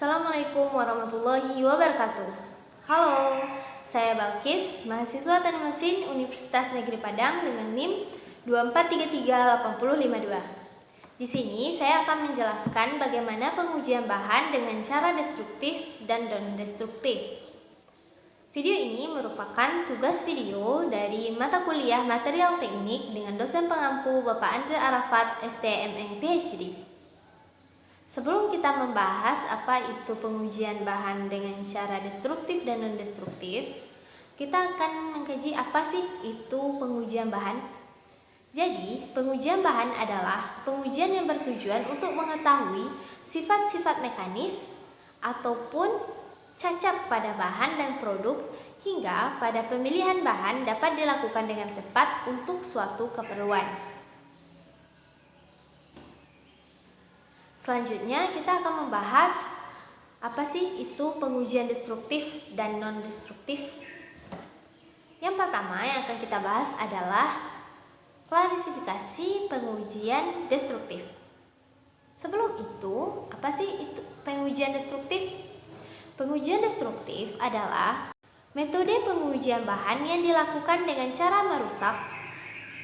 Assalamualaikum warahmatullahi wabarakatuh. Halo, saya Balkis, mahasiswa Teknik Mesin Universitas Negeri Padang dengan NIM 2433852. Di sini saya akan menjelaskan bagaimana pengujian bahan dengan cara destruktif dan non-destruktif. Video ini merupakan tugas video dari mata kuliah Material Teknik dengan dosen pengampu Bapak Andre Arafat, STMM PhD. Sebelum kita membahas apa itu pengujian bahan dengan cara destruktif dan non-destruktif, kita akan mengkaji apa sih itu pengujian bahan. Jadi, pengujian bahan adalah pengujian yang bertujuan untuk mengetahui sifat-sifat mekanis ataupun cacat pada bahan dan produk hingga pada pemilihan bahan dapat dilakukan dengan tepat untuk suatu keperluan. Selanjutnya kita akan membahas apa sih itu pengujian destruktif dan non-destruktif. Yang pertama yang akan kita bahas adalah klasifikasi pengujian destruktif. Sebelum itu, apa sih itu pengujian destruktif? Pengujian destruktif adalah metode pengujian bahan yang dilakukan dengan cara merusak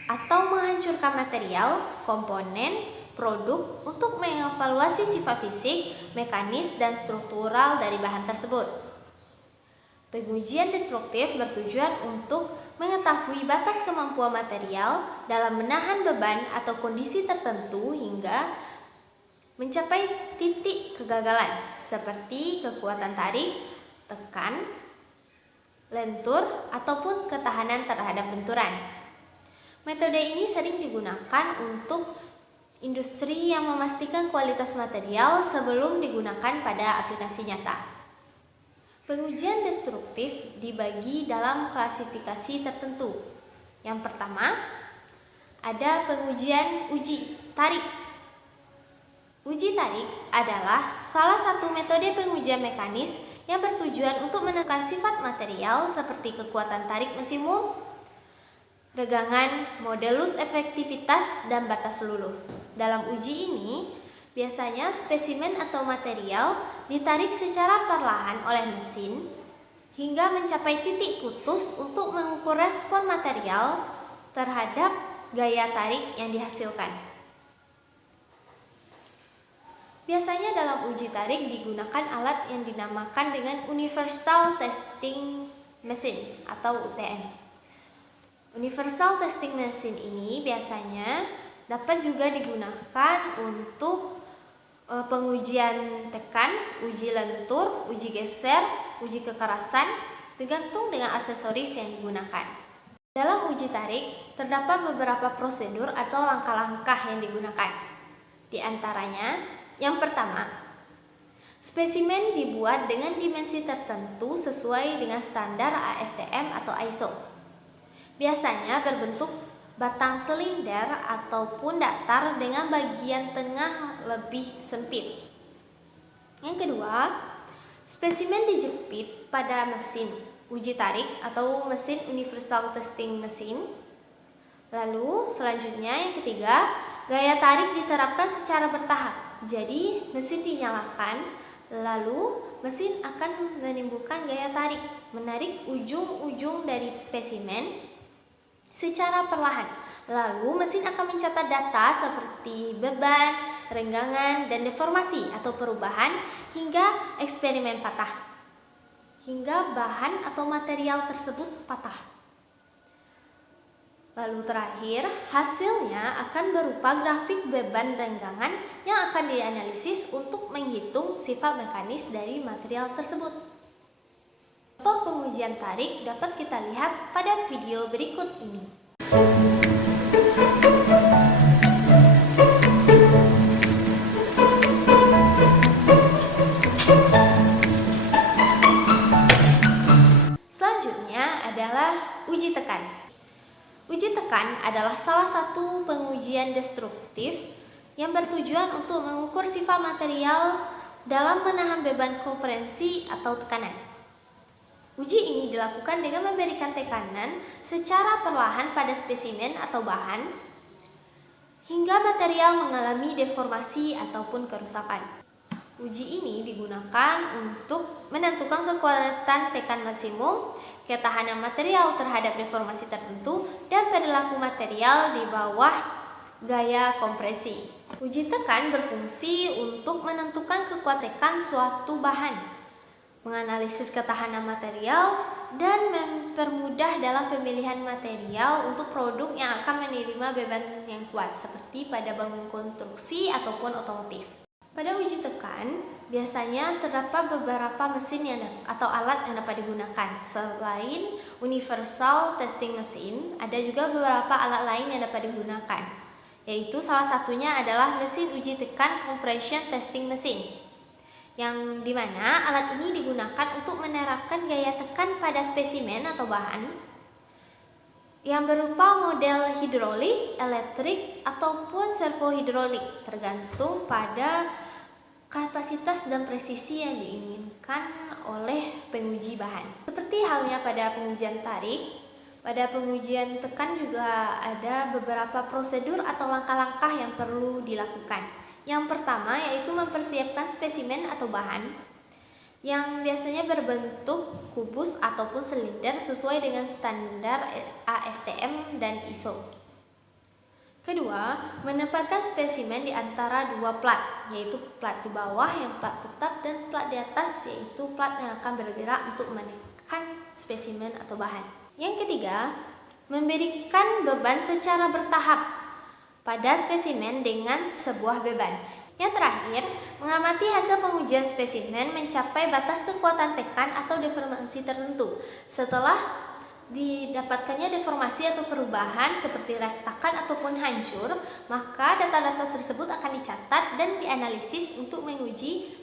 atau menghancurkan material, komponen, produk untuk mengevaluasi sifat fisik, mekanis, dan struktural dari bahan tersebut. Pengujian destruktif bertujuan untuk mengetahui batas kemampuan material dalam menahan beban atau kondisi tertentu hingga mencapai titik kegagalan seperti kekuatan tarik, tekan, lentur, ataupun ketahanan terhadap benturan. Metode ini sering digunakan untuk industri yang memastikan kualitas material sebelum digunakan pada aplikasi nyata. Pengujian destruktif dibagi dalam klasifikasi tertentu. Yang pertama, ada pengujian uji tarik. Uji tarik adalah salah satu metode pengujian mekanis yang bertujuan untuk menekan sifat material seperti kekuatan tarik maksimum, regangan, modulus efektivitas, dan batas luluh. Dalam uji ini, biasanya spesimen atau material ditarik secara perlahan oleh mesin hingga mencapai titik putus untuk mengukur respon material terhadap gaya tarik yang dihasilkan. Biasanya dalam uji tarik digunakan alat yang dinamakan dengan Universal Testing Machine atau UTM. Universal Testing Machine ini biasanya dapat juga digunakan untuk pengujian tekan, uji lentur, uji geser, uji kekerasan, tergantung dengan aksesoris yang digunakan. Dalam uji tarik, terdapat beberapa prosedur atau langkah-langkah yang digunakan. Di antaranya, yang pertama, spesimen dibuat dengan dimensi tertentu sesuai dengan standar ASTM atau ISO. Biasanya berbentuk batang silinder ataupun datar dengan bagian tengah lebih sempit. Yang kedua, spesimen dijepit pada mesin uji tarik atau mesin Universal Testing Machine. Lalu selanjutnya yang ketiga, gaya tarik diterapkan secara bertahap. Jadi mesin dinyalakan, lalu mesin akan menimbulkan gaya tarik, menarik ujung-ujung dari spesimen secara perlahan. Lalu mesin akan mencatat data seperti beban, renggangan, dan deformasi atau perubahan hingga eksperimen patah, hingga bahan atau material tersebut patah. Lalu terakhir, hasilnya akan berupa grafik beban renggangan yang akan dianalisis untuk menghitung sifat mekanis dari material tersebut. Contoh pengujian tarik dapat kita lihat pada video berikut ini. Selanjutnya adalah uji tekan. Uji tekan adalah salah satu pengujian destruktif yang bertujuan untuk mengukur sifat material dalam menahan beban kompresi atau tekanan. Uji ini dilakukan dengan memberikan tekanan secara perlahan pada spesimen atau bahan hingga material mengalami deformasi ataupun kerusakan. Uji ini digunakan untuk menentukan kekuatan tekan maksimum, ketahanan material terhadap deformasi tertentu, dan perilaku material di bawah gaya kompresi. Uji tekan berfungsi untuk menentukan kekuatan tekan suatu bahan, menganalisis ketahanan material, dan mempermudah dalam pemilihan material untuk produk yang akan menerima beban yang kuat, seperti pada bangun konstruksi ataupun otomotif. Pada uji tekan, biasanya terdapat beberapa mesin atau alat yang dapat digunakan. Selain Universal Testing Machine, ada juga beberapa alat lain yang dapat digunakan, yaitu salah satunya adalah mesin uji tekan Compression Testing Machine, yang dimana alat ini digunakan untuk menerapkan gaya tekan pada spesimen atau bahan yang berupa model hidrolik, elektrik, ataupun servohidrolik, tergantung pada kapasitas dan presisi yang diinginkan oleh penguji bahan. Seperti halnya pada pengujian tarik, pada pengujian tekan juga ada beberapa prosedur atau langkah-langkah yang perlu dilakukan. Yang pertama yaitu mempersiapkan spesimen atau bahan yang biasanya berbentuk kubus ataupun silinder sesuai dengan standar ASTM dan ISO. Kedua, menempatkan spesimen di antara dua plat, yaitu plat di bawah yang plat tetap dan plat di atas, yaitu plat yang akan bergerak untuk menekan spesimen atau bahan. Yang ketiga, memberikan beban secara bertahap pada spesimen dengan sebuah beban. Yang terakhir, mengamati hasil pengujian spesimen mencapai batas kekuatan tekan atau deformasi tertentu. Setelah didapatkannya deformasi atau perubahan seperti retakan ataupun hancur, maka data-data tersebut akan dicatat dan dianalisis untuk menguji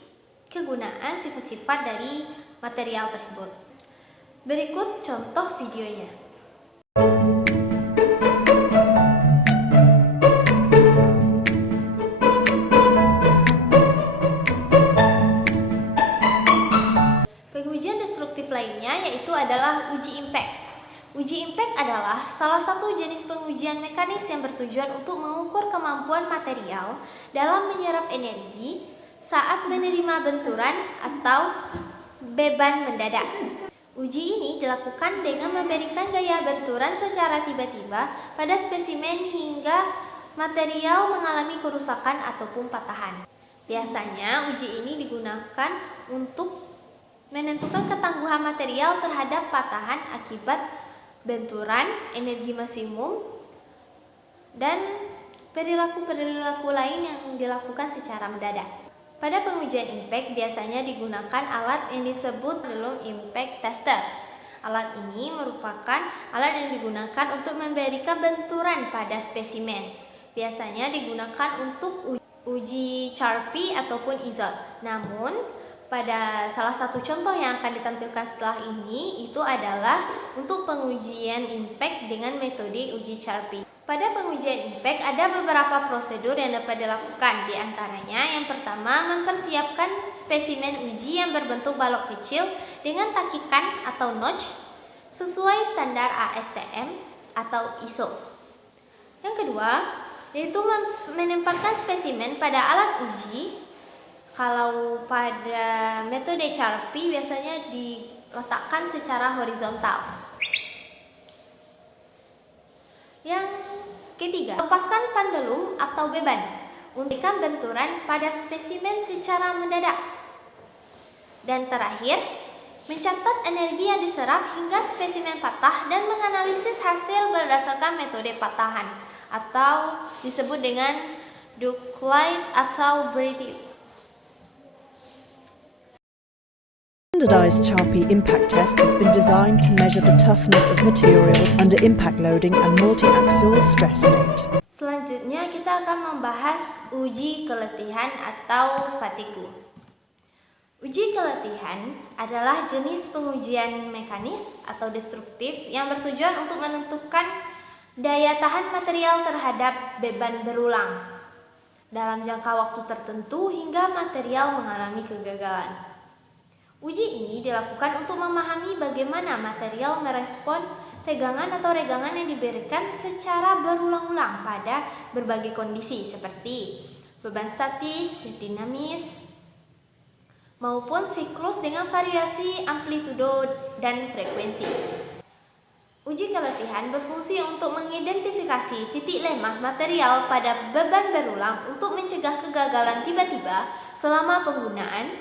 kegunaan sifat-sifat dari material tersebut. Berikut contoh videonya. Pengujian destruktif lainnya yaitu adalah uji impact. Uji impact adalah salah satu jenis pengujian mekanis yang bertujuan untuk mengukur kemampuan material dalam menyerap energi saat menerima benturan atau beban mendadak. Uji ini dilakukan dengan memberikan gaya benturan secara tiba-tiba pada spesimen hingga material mengalami kerusakan ataupun patahan. Biasanya uji ini digunakan untuk menentukan ketangguhan material terhadap patahan akibat benturan, energi maksimum, dan perilaku-perilaku lain yang dilakukan secara mendadak. Pada pengujian impact biasanya digunakan alat yang disebut belum impact tester. Alat ini merupakan alat yang digunakan untuk memberikan benturan pada spesimen. Biasanya digunakan untuk uji Charpy ataupun Izot. Namun pada salah satu contoh yang akan ditampilkan setelah ini itu adalah untuk pengujian impact dengan metode uji Charpy. Pada pengujian impact ada beberapa prosedur yang dapat dilakukan. Di antaranya yang pertama, mempersiapkan spesimen uji yang berbentuk balok kecil dengan takikan atau notch sesuai standar ASTM atau ISO. Yang kedua, yaitu menempatkan spesimen pada alat uji. Kalau pada metode Charpy biasanya diletakkan secara horizontal. Yang ketiga, lepaskan pendulum atau beban, memberikan benturan pada spesimen secara mendadak. Dan terakhir, mencatat energi yang diserap hingga spesimen patah dan menganalisis hasil berdasarkan metode patahan atau disebut dengan Duclide atau Brady. Standardized Charpy impact test has been designed to measure the toughness of materials under impact loading and multi-axial stress state. Selanjutnya kita akan membahas uji keletihan atau fatigue. Uji keletihan adalah jenis pengujian mekanis atau destruktif yang bertujuan untuk menentukan daya tahan material terhadap beban berulang dalam jangka waktu tertentu hingga material mengalami kegagalan. Uji ini dilakukan untuk memahami bagaimana material merespon tegangan atau regangan yang diberikan secara berulang-ulang pada berbagai kondisi seperti beban statis, dinamis, maupun siklus dengan variasi amplitudo dan frekuensi. Uji keletihan berfungsi untuk mengidentifikasi titik lemah material pada beban berulang untuk mencegah kegagalan tiba-tiba selama penggunaan,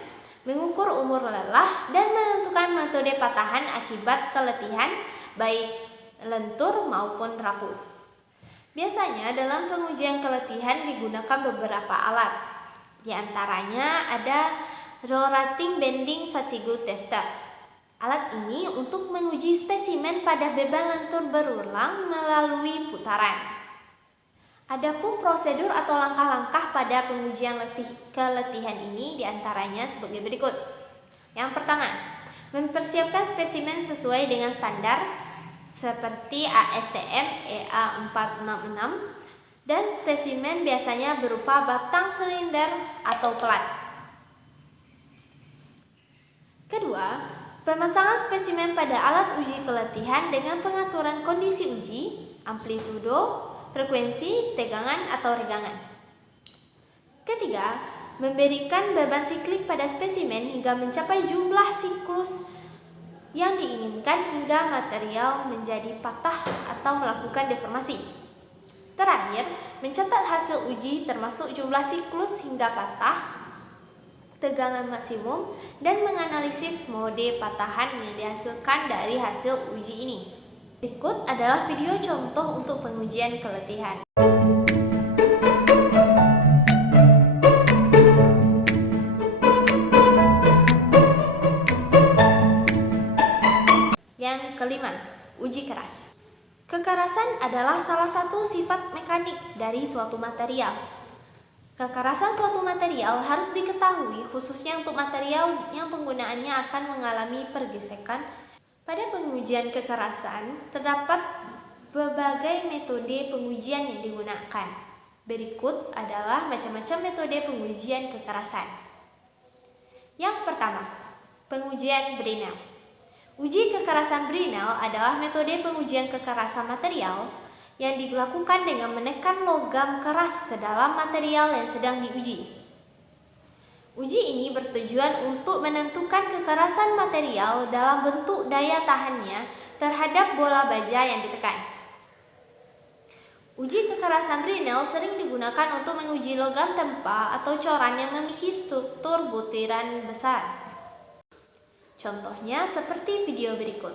mengukur umur lelah, dan menentukan metode patahan akibat keletihan baik lentur maupun rapuh. Biasanya dalam pengujian keletihan digunakan beberapa alat. Di antaranya ada Rotating Bending Fatigue Tester. Alat ini untuk menguji spesimen pada beban lentur berulang melalui putaran. Adapun prosedur atau langkah-langkah pada pengujian keletihan ini diantaranya sebagai berikut. Yang pertama, mempersiapkan spesimen sesuai dengan standar seperti ASTM EA466, dan spesimen biasanya berupa batang silinder atau pelat. Kedua, pemasangan spesimen pada alat uji keletihan dengan pengaturan kondisi uji, amplitudo, frekuensi, tegangan atau regangan. Ketiga, memberikan beban siklik pada spesimen hingga mencapai jumlah siklus yang diinginkan hingga material menjadi patah atau melakukan deformasi. Terakhir, mencatat hasil uji termasuk jumlah siklus hingga patah, tegangan maksimum, dan menganalisis mode patahan yang dihasilkan dari hasil uji ini. Berikut adalah video contoh untuk pengujian keletihan. Yang kelima, uji keras. Kekerasan adalah salah satu sifat mekanik dari suatu material. Kekerasan suatu material harus diketahui khususnya untuk material yang penggunaannya akan mengalami pergesekan. Pada pengujian kekerasan, terdapat berbagai metode pengujian yang digunakan. Berikut adalah macam-macam metode pengujian kekerasan. Yang pertama, pengujian Brinell. Uji kekerasan Brinell adalah metode pengujian kekerasan material yang dilakukan dengan menekan logam keras ke dalam material yang sedang diuji. Uji ini bertujuan untuk menentukan kekerasan material dalam bentuk daya tahannya terhadap bola baja yang ditekan. Uji kekerasan Brinell sering digunakan untuk menguji logam tempa atau coran yang memiliki struktur butiran besar. Contohnya seperti video berikut.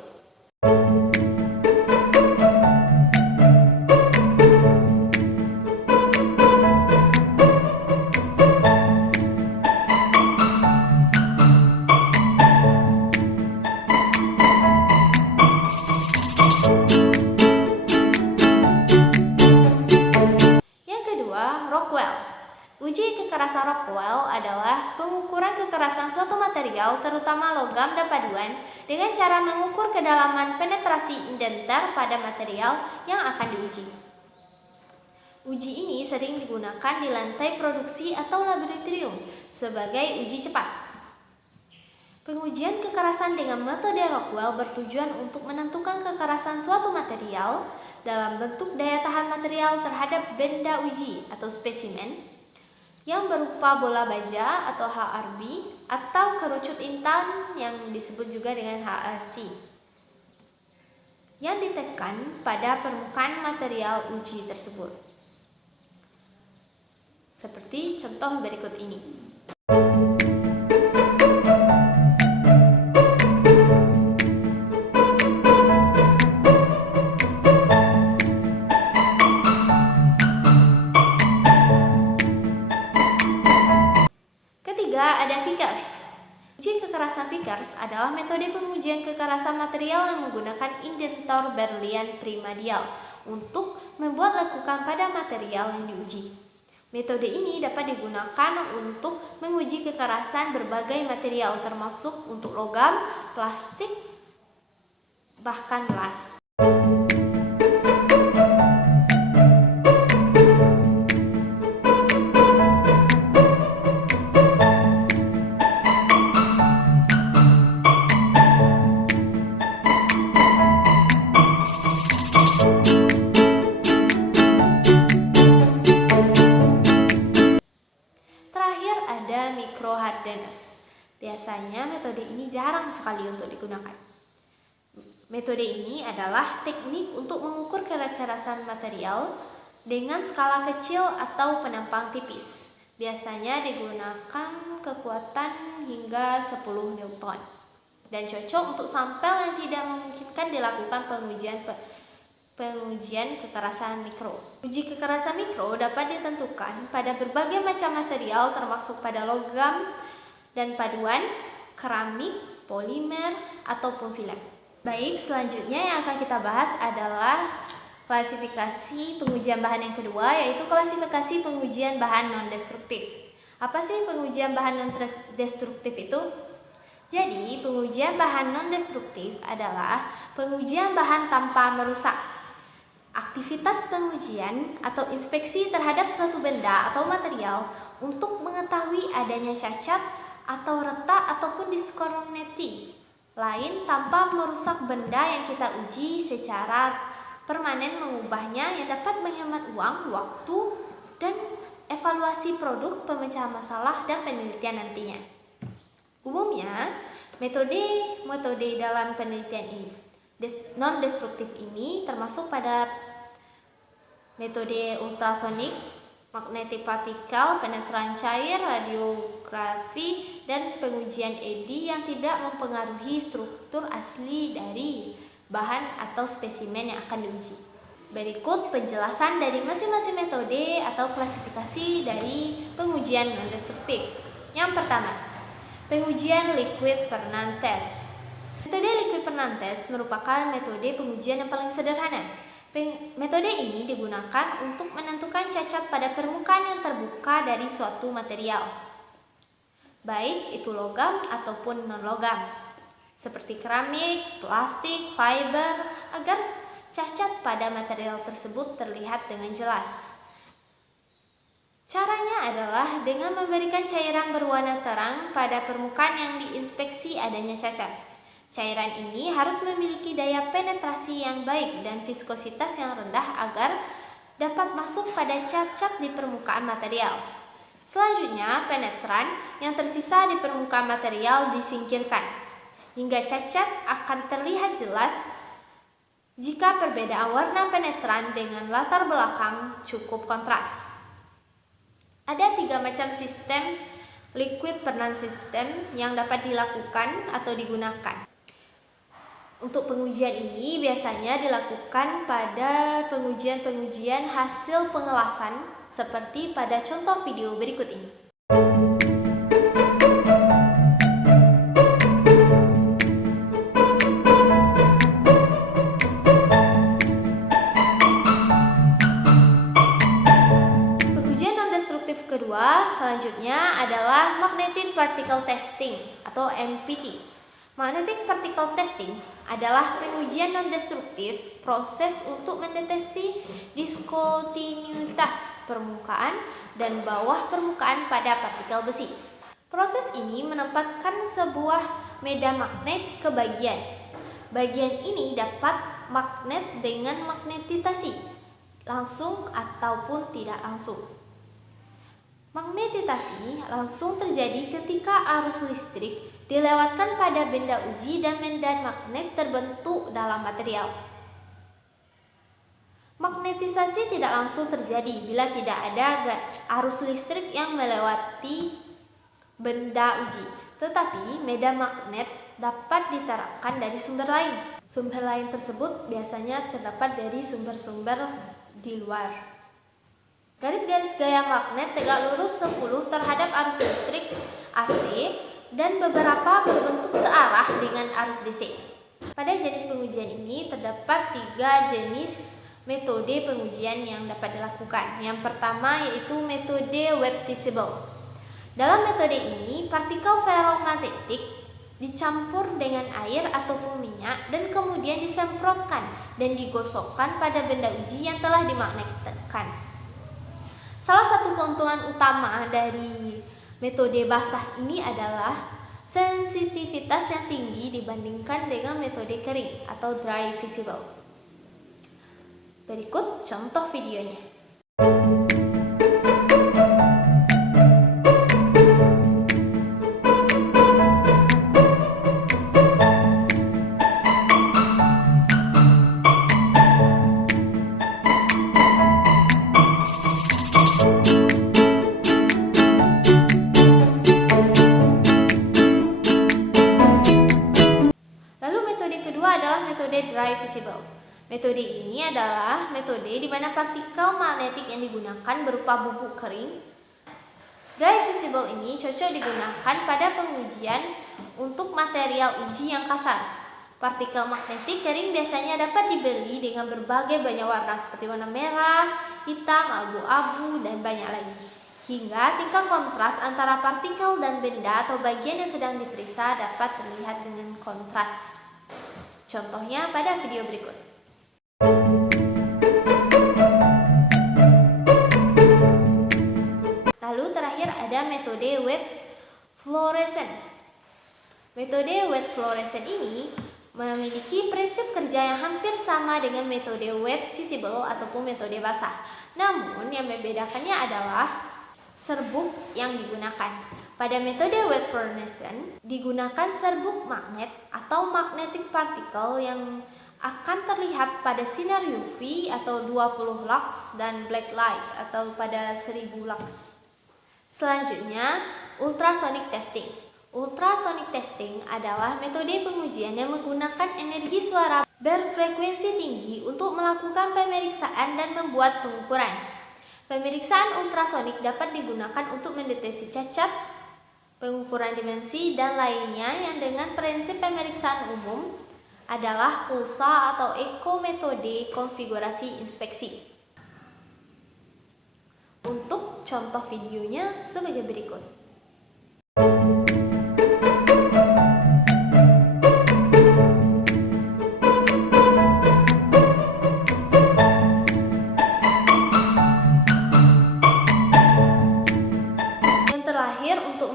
Yang kedua, Rockwell. Uji kekerasan Rockwell adalah pengukuran kekerasan suatu material, terutama logam dan paduan, dengan cara mengukur kedalaman penetrasi indenter pada material yang akan diuji. Uji ini sering digunakan di lantai produksi atau laboratorium sebagai uji cepat. Pengujian kekerasan dengan metode Rockwell bertujuan untuk menentukan kekerasan suatu material dalam bentuk daya tahan material terhadap benda uji atau spesimen yang berupa bola baja atau HRB atau kerucut intan yang disebut juga dengan HRC yang ditekan pada permukaan material uji tersebut. Seperti contoh berikut ini. Ada Vickers. Uji kekerasan Vickers adalah metode pengujian kekerasan material yang menggunakan indentor berlian primordial untuk membuat lekukan pada material yang diuji. Metode ini dapat digunakan untuk menguji kekerasan berbagai material termasuk untuk logam, plastik, bahkan las. Biasanya metode ini jarang sekali untuk digunakan. Metode ini adalah teknik untuk mengukur kekerasan material dengan skala kecil atau penampang tipis. Biasanya digunakan kekuatan hingga 10 Newton dan cocok untuk sampel yang tidak memungkinkan dilakukan pengujian kekerasan mikro. Uji kekerasan mikro dapat ditentukan pada berbagai macam material termasuk pada logam dan paduan, keramik, polimer, ataupun film. Baik, selanjutnya yang akan kita bahas adalah klasifikasi pengujian bahan yang kedua, yaitu klasifikasi pengujian bahan non-destruktif. Apa sih pengujian bahan non-destruktif itu? Jadi, pengujian bahan non-destruktif adalah pengujian bahan tanpa merusak. Aktivitas pengujian atau inspeksi terhadap suatu benda atau material untuk mengetahui adanya cacat atau retak ataupun diskontinuiti lain tanpa merusak benda yang kita uji secara permanen, mengubahnya yang dapat menghemat uang, waktu, dan evaluasi produk, pemecahan masalah, dan penelitian nantinya. Umumnya, metode dalam penelitian ini non-destruktif ini termasuk pada metode ultrasonik, magnetic particle, penetran cair, radiografi, dan pengujian ED yang tidak mempengaruhi struktur asli dari bahan atau spesimen yang akan diuji. Berikut penjelasan dari masing-masing metode atau klasifikasi dari pengujian non-destruktif. Yang pertama, pengujian liquid Pernand test. Metode liquid Pernand test merupakan metode pengujian yang paling sederhana. Metode ini digunakan untuk menentukan cacat pada permukaan yang terbuka dari suatu material, baik itu logam ataupun non-logam, seperti keramik, plastik, fiber, agar cacat pada material tersebut terlihat dengan jelas. Caranya adalah dengan memberikan cairan berwarna terang pada permukaan yang diinspeksi adanya cacat. Cairan ini harus memiliki daya penetrasi yang baik dan viskositas yang rendah agar dapat masuk pada cacat di permukaan material. Selanjutnya, penetran yang tersisa di permukaan material disingkirkan hingga cacat akan terlihat jelas jika perbedaan warna penetran dengan latar belakang cukup kontras. Ada 3 macam sistem liquid Pernand system yang dapat dilakukan atau digunakan. Untuk pengujian ini biasanya dilakukan pada pengujian hasil pengelasan seperti pada contoh video berikut ini. Pengujian non-destruktif kedua selanjutnya adalah magnetic particle testing atau MPT. Magnetic particle testing adalah pengujian non-destruktif, proses untuk mendeteksi diskontinuitas permukaan dan bawah permukaan pada partikel besi. Proses ini menempatkan sebuah medan magnet ke bagian. Bagian ini dapat magnet dengan magnetisasi, langsung ataupun tidak langsung. Magnetisasi langsung terjadi ketika arus listrik dilewatkan pada benda uji dan medan magnet terbentuk dalam material. Magnetisasi tidak langsung terjadi bila tidak ada arus listrik yang melewati benda uji, tetapi medan magnet dapat diterapkan dari sumber lain. Sumber lain tersebut biasanya terdapat dari sumber-sumber di luar. Garis-garis gaya magnet tegak lurus 10 terhadap arus listrik AC dan beberapa berbentuk searah dengan arus DC. Pada jenis pengujian ini terdapat 3 jenis metode pengujian yang dapat dilakukan. Yang pertama yaitu metode wet visible. Dalam metode ini, partikel ferromagnetik dicampur dengan air ataupun minyak dan kemudian disemprotkan dan digosokkan pada benda uji yang telah dimagnetkan. Salah satu keuntungan utama dari metode basah ini adalah sensitivitas yang tinggi dibandingkan dengan metode kering atau dry visible. Berikut contoh videonya. metode dry visible. Metode ini adalah metode di mana partikel magnetik yang digunakan berupa bubuk kering. Dry visible ini cocok digunakan pada pengujian untuk material uji yang kasar. Partikel magnetik kering biasanya dapat dibeli dengan berbagai banyak warna seperti warna merah, hitam, abu-abu, dan banyak lagi. Hingga tingkat kontras antara partikel dan benda atau bagian yang sedang diperiksa dapat terlihat dengan kontras. Contohnya pada video berikut. Lalu terakhir ada metode wet fluorescent. Metode wet fluorescent ini memiliki prinsip kerja yang hampir sama dengan metode wet visible ataupun metode basah. Namun yang membedakannya adalah serbuk yang digunakan. Pada metode wet fluorescent digunakan serbuk magnet atau magnetic particle yang akan terlihat pada sinar UV atau 20 lux dan black light atau pada 1000 lux. Selanjutnya, ultrasonic testing. Ultrasonic testing adalah metode pengujian yang menggunakan energi suara berfrekuensi tinggi untuk melakukan pemeriksaan dan membuat pengukuran. Pemeriksaan ultrasonik dapat digunakan untuk mendeteksi cacat, pengukuran dimensi, dan lainnya yang dengan prinsip pemeriksaan umum adalah pulsa atau echo metode konfigurasi inspeksi. Untuk contoh videonya sebagai berikut.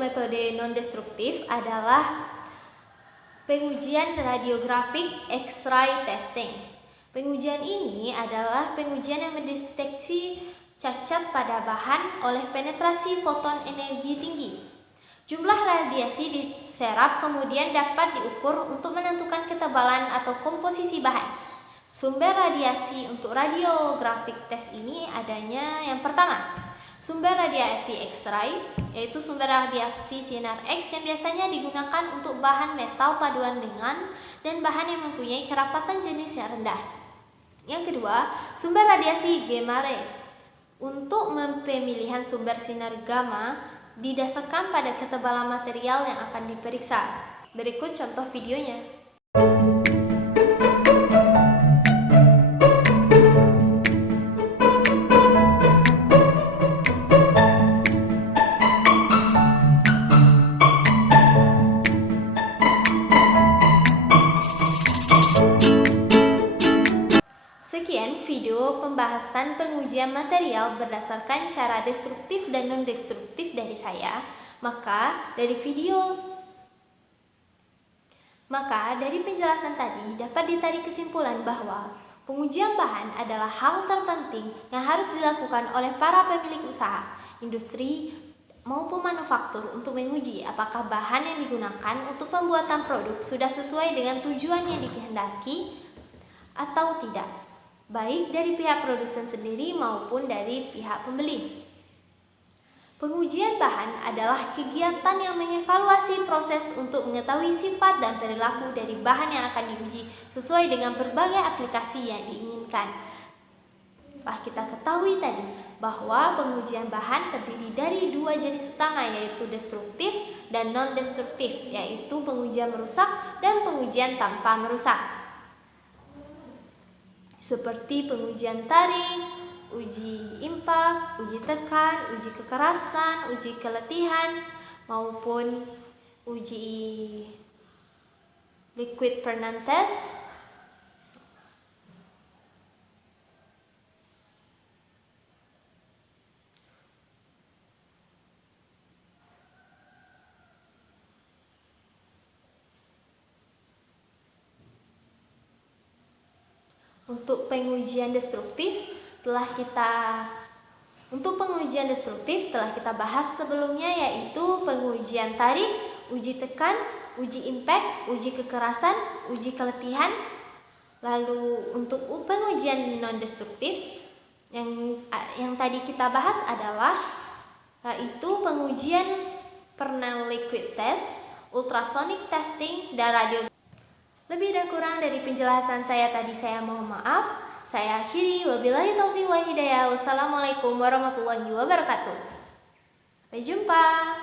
Metode non-destruktif adalah pengujian radiografik X-ray testing. Pengujian ini adalah pengujian yang mendeteksi cacat pada bahan oleh penetrasi foton energi tinggi. Jumlah radiasi diserap kemudian dapat diukur untuk menentukan ketebalan atau komposisi bahan. Sumber radiasi untuk radiografik tes ini adanya yang pertama, sumber radiasi X-ray, yaitu sumber radiasi sinar X yang biasanya digunakan untuk bahan metal paduan dengan dan bahan yang mempunyai kerapatan jenis yang rendah. Yang kedua, sumber radiasi gamma ray. Untuk pemilihan sumber sinar gamma didasarkan pada ketebalan material yang akan diperiksa. Berikut contoh videonya. Sekian video pembahasan pengujian material berdasarkan cara destruktif dan non-destruktif dari saya. Maka dari penjelasan tadi dapat ditarik kesimpulan bahwa pengujian bahan adalah hal terpenting yang harus dilakukan oleh para pemilik usaha, industri maupun manufaktur untuk menguji apakah bahan yang digunakan untuk pembuatan produk sudah sesuai dengan tujuan yang dikehendaki atau tidak, baik dari pihak produsen sendiri maupun dari pihak pembeli. Pengujian bahan adalah kegiatan yang mengevaluasi proses untuk mengetahui sifat dan perilaku dari bahan yang akan diuji sesuai dengan berbagai aplikasi yang diinginkan. Telah kita ketahui tadi bahwa pengujian bahan terdiri dari dua jenis utama, yaitu destruktif dan non-destruktif, yaitu pengujian merusak dan pengujian tanpa merusak. Seperti pengujian tarik, uji impak, uji tekan, uji kekerasan, uji keletihan, maupun uji liquid Pernand test. Untuk pengujian destruktif telah kita bahas sebelumnya, yaitu pengujian tarik, uji tekan, uji impact, uji kekerasan, uji keletihan. Lalu untuk pengujian non destruktif yang tadi kita bahas adalah yaitu pengujian Pernand liquid test, ultrasonic testing, dan Lebih dan kurang dari penjelasan saya tadi saya mohon maaf. Saya akhiri, wabillahi taufiq wa hidayah. Wassalamualaikum warahmatullahi wabarakatuh. Sampai jumpa.